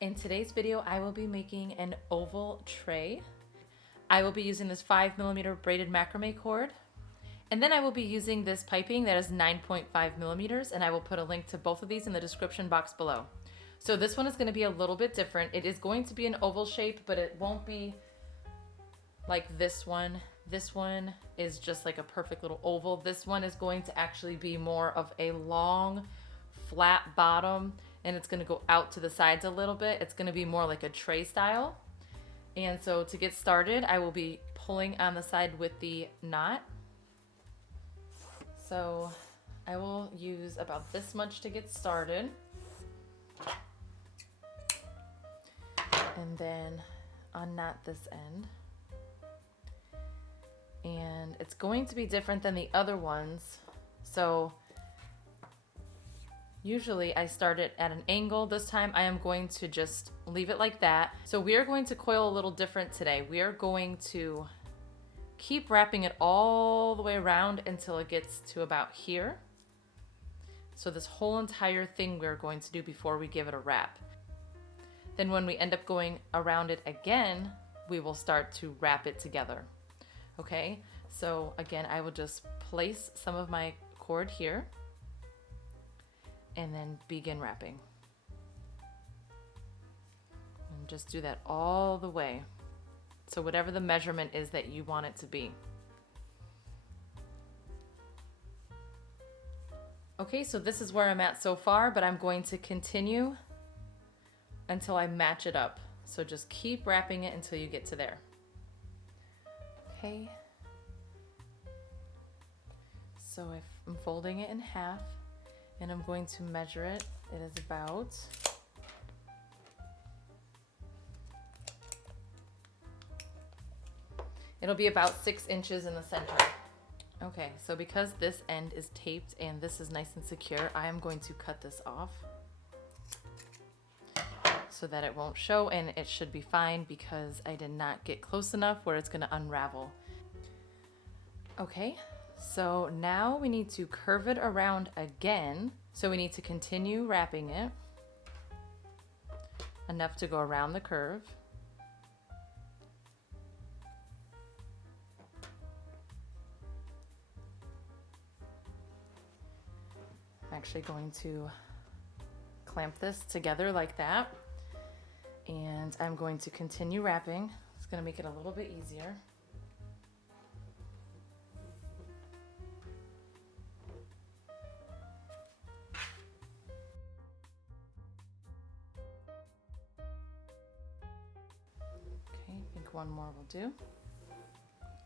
In today's video, I will be making an oval tray. I will be using this 5mm braided macrame cord. And then I will be using this piping that is 9.5mm, and I will put a link to both of these in the description box below. So this one is going to be a little bit different. It is going to be an oval shape, but it won't be like this one. This one is just like a perfect little oval. This one is going to actually be more of a long, flat bottom, and it's going to go out to the sides a little bit. It's going to be more like a tray style. And so to get started, I will be pulling on the side with the knot. So I will use about this much to get started. And then unknot this end. And it's going to be different than the other ones. So usually I start it at an angle. This time I am going to just leave it like that. So we are going to coil a little different today. We are going to keep wrapping it all the way around until it gets to about here. So this whole entire thing we're going to do before we give it a wrap. Then when we end up going around it again, we will start to wrap it together. Okay, so again, I will just place some of my cord here and then begin wrapping. And just do that all the way. So whatever the measurement is that you want it to be. Okay, so this is where I'm at so far, but I'm going to continue until I match it up. So just keep wrapping it until you get to there. Okay. So I'm folding it in half and I'm going to measure it. It is about it'll be about 6 inches in the center. Okay, so because this end is taped and this is nice and secure, I am going to cut this off so that it won't show, and it should be fine because I did not get close enough where it's going to unravel. Okay, so now we need to curve it around again. So we need to continue wrapping it enough to go around the curve. I'm actually going to clamp this together like that. And I'm going to continue wrapping. It's going to make it a little bit easier. Okay, I think one more will do.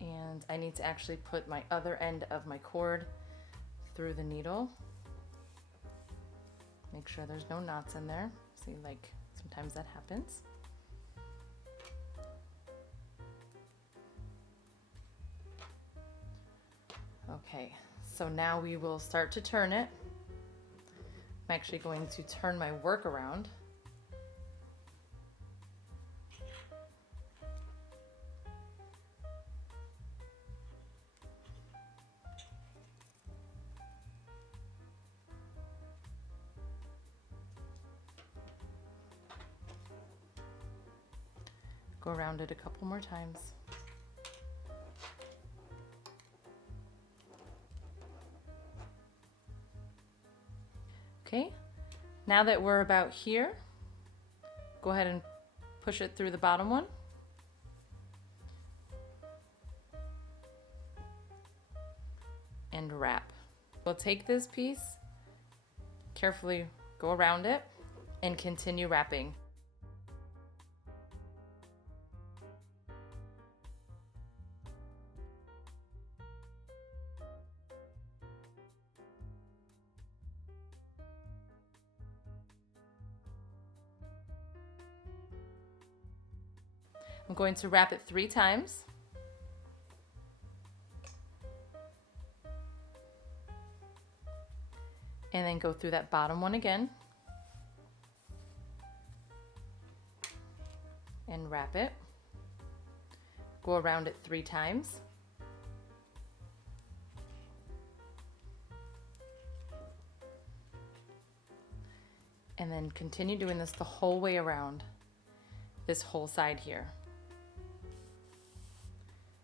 And I need to actually put my other end of my cord through the needle. Make sure there's no knots in there. See, like, sometimes that happens. Okay, so now we will start to turn it. I'm actually going to turn my work around. Go around it a couple more times. Okay, now that we're about here, go ahead and push it through the bottom one. And wrap. We'll take this piece, carefully go around it, and continue wrapping. I'm going to wrap it 3 times. And then go through that bottom one again. And wrap it. Go around it 3 times. and And then continue doing this the whole way around this whole side here.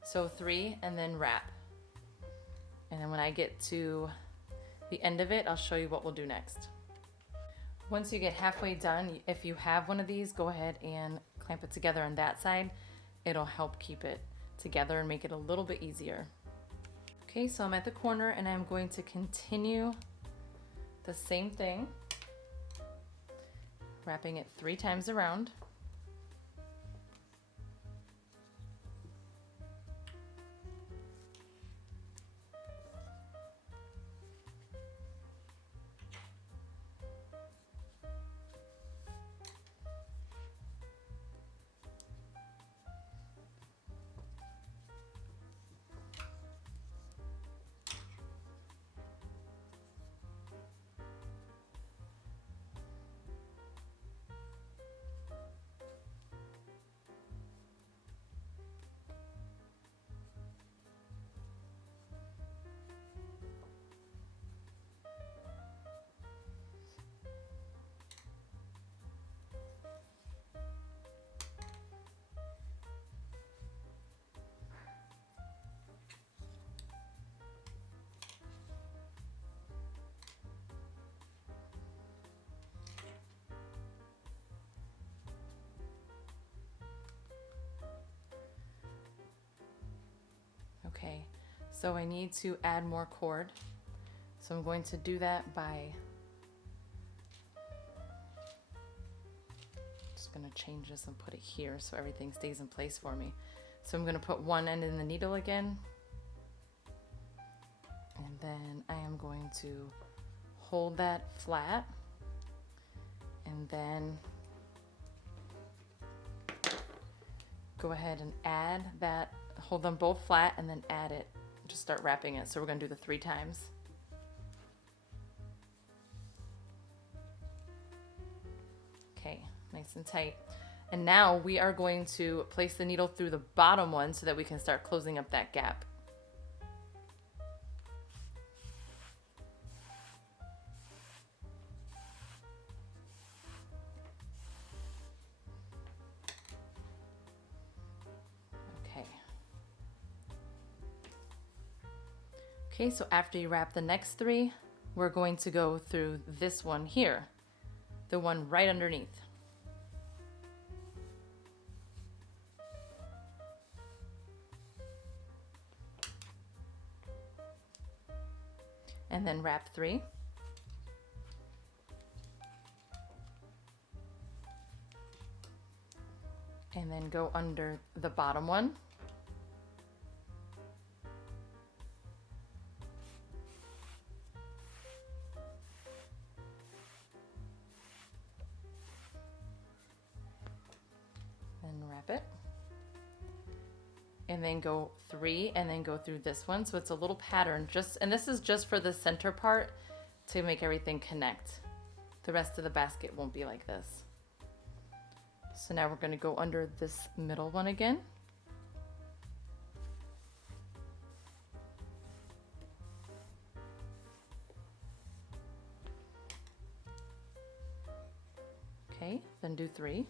So 3 and then wrap. And then when I get to the end of it, I'll show you what we'll do next. Once you get halfway done, if you have one of these, go ahead and clamp it together on that side. It'll help keep it together and make it a little bit easier. Okay, so I'm at the corner and I'm going to continue the same thing, wrapping it 3 times around. Okay, so I need to add more cord. So I'm going to do that by just gonna change this and put it here so everything stays in place for me. So I'm gonna put one end in the needle again. And then I am going to hold that flat and then go ahead and add that, hold them both flat and then add it, just start wrapping it. So we're gonna do the 3 times. Okay, nice and tight. And now we are going to place the needle through the bottom one so that we can start closing up that gap. Okay, so after you wrap the next 3, we're going to go through this one here, the one right underneath. And then wrap 3. And then go under the bottom one. Wrap it, and then go 3 and then go through this one. So it's a little pattern, and this is just for the center part to make everything connect. The rest of the basket won't be like this. So now we're going to go under this middle one again. Okay, then do 3.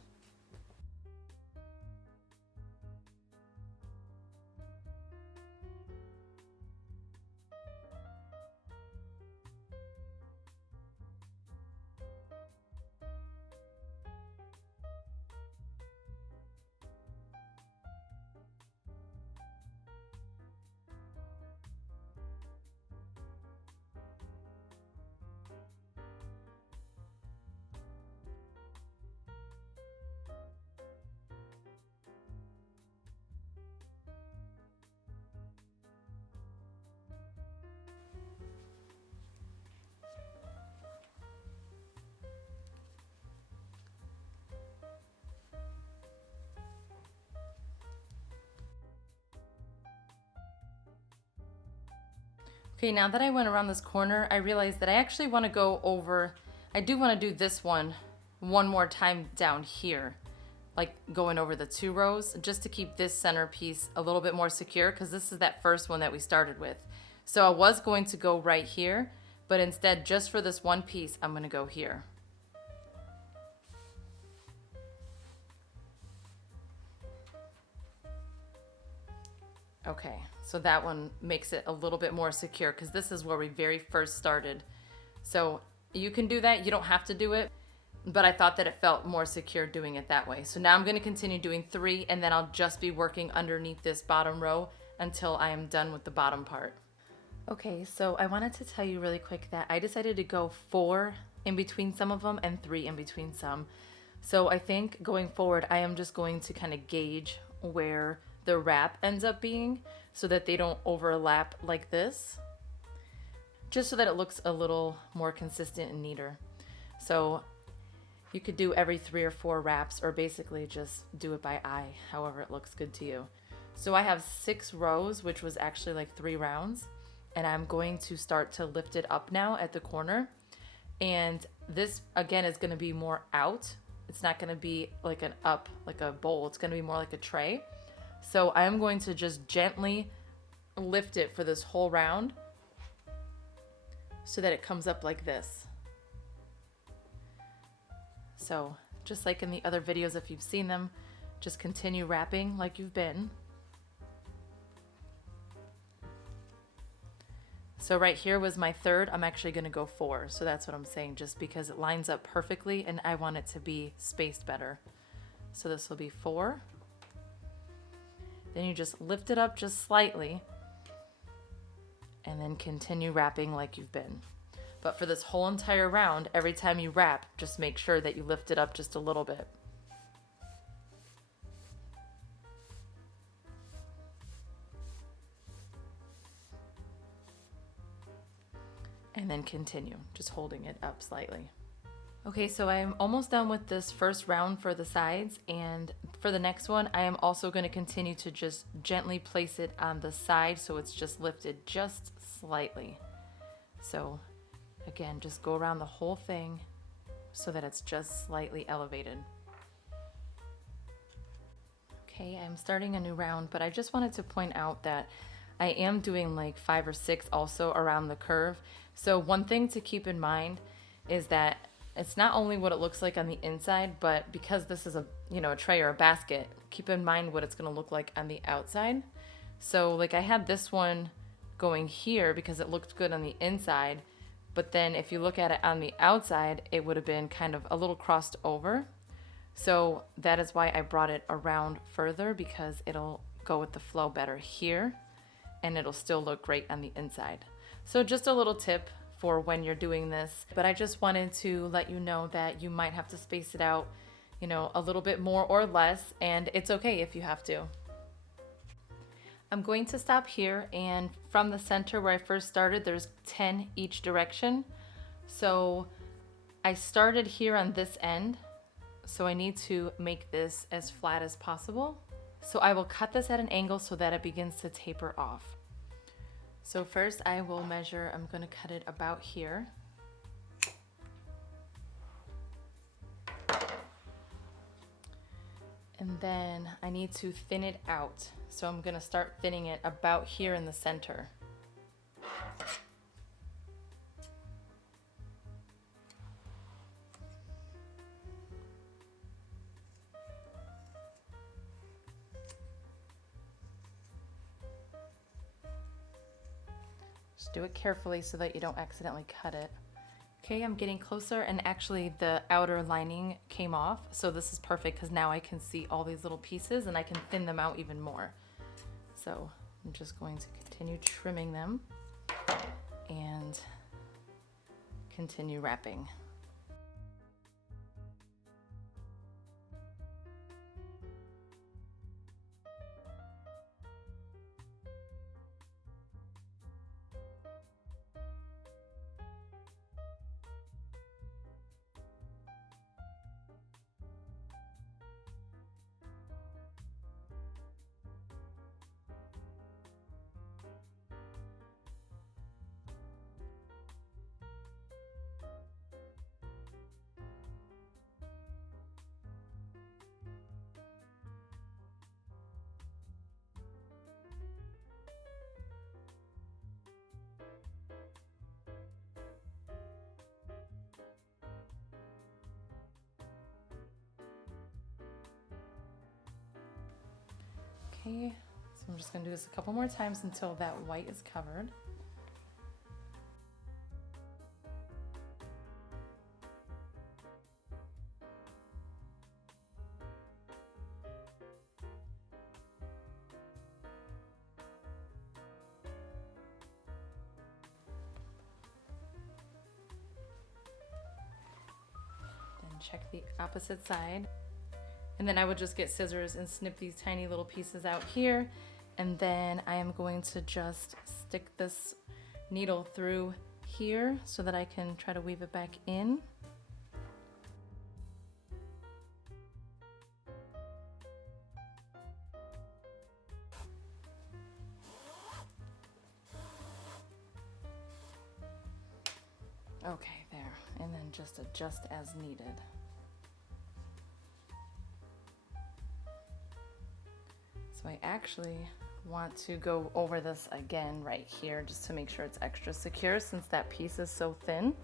Okay, now that I went around this corner, I realized that I actually want to go over, I do want to do this one more time down here, like going over the 2 rows, just to keep this center piece a little bit more secure, because this is that first one that we started with. So I was going to go right here, but instead, just for this one piece, I'm going to go here. Okay, so that one makes it a little bit more secure because this is where we very first started. So you can do that, you don't have to do it, but I thought that it felt more secure doing it that way. So now I'm gonna continue doing 3 and then I'll just be working underneath this bottom row until I am done with the bottom part. Okay, so I wanted to tell you really quick that I decided to go 4 in between some of them and 3 in between some. So I think going forward, I am just going to kind of gauge where the wrap ends up being so that they don't overlap like this, just so that it looks a little more consistent and neater. So you could do every 3 or 4 wraps, or basically just do it by eye, however it looks good to you. So I have 6 rows, which was actually like 3 rounds, and I'm going to start to lift it up now at the corner. And this again is going to be more out. It's not going to be like an up, like a bowl. It's going to be more like a tray. So I'm going to just gently lift it for this whole round so that it comes up like this. So just like in the other videos, if you've seen them, just continue wrapping like you've been. So right here was my 3rd. I'm actually going to go 4. So that's what I'm saying, just because it lines up perfectly and I want it to be spaced better. So this will be 4. Then you just lift it up just slightly and then continue wrapping like you've been. But for this whole entire round, every time you wrap, just make sure that you lift it up just a little bit. And then continue, just holding it up slightly. Okay, so I'm almost done with this first round for the sides, and for the next one, I am also going to continue to just gently place it on the side so it's just lifted just slightly. So again, just go around the whole thing so that it's just slightly elevated. Okay, I'm starting a new round, but I just wanted to point out that I am doing like 5 or 6 also around the curve. So one thing to keep in mind is that it's not only what it looks like on the inside, but because this is a, a tray or a basket, keep in mind what it's going to look like on the outside. So like I had this one going here because it looked good on the inside, but then if you look at it on the outside, it would have been kind of a little crossed over. So that is why I brought it around further, because it'll go with the flow better here and it'll still look great on the inside. So just a little tip for when you're doing this, but I just wanted to let you know that you might have to space it out, a little bit more or less, and it's okay if you have to. I'm going to stop here, and from the center where I first started, there's 10 each direction. So I started here on this end, so I need to make this as flat as possible. So I will cut this at an angle so that it begins to taper off. So first I will measure, I'm going to cut it about here. And then I need to thin it out. So I'm going to start thinning it about here in the center. Just do it carefully so that you don't accidentally cut it. Okay, I'm getting closer, and actually the outer lining came off, so this is perfect because now I can see all these little pieces and I can thin them out even more. So I'm just going to continue trimming them and continue wrapping. Okay, so I'm just gonna do this a couple more times until that white is covered. Then check the opposite side. And then I would just get scissors and snip these tiny little pieces out here. And then I am going to just stick this needle through here so that I can try to weave it back in. Okay, there. And then just adjust as needed. So I actually want to go over this again right here just to make sure it's extra secure since that piece is so thin.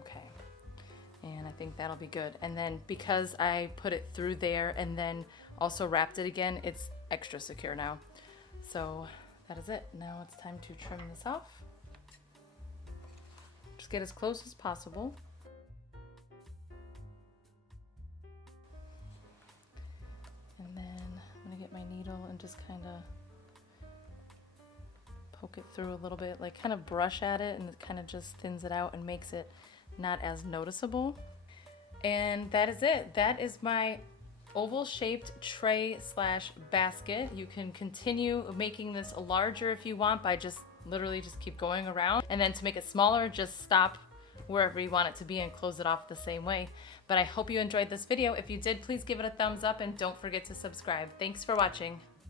Okay, and I think that'll be good. And then because I put it through there and then also wrapped it again, it's extra secure now. So that is it. Now it's time to trim this off. Just get as close as possible. And then I'm gonna get my needle and just kind of poke it through a little bit, like kind of brush at it, and it kind of just thins it out and makes it not as noticeable. And that is it. That is my oval shaped tray slash basket. You can continue making this larger if you want by just literally just keep going around. And then to make it smaller, just stop wherever you want it to be and close it off the same way. But I hope you enjoyed this video. If you did, please give it a thumbs up and don't forget to subscribe. Thanks for watching.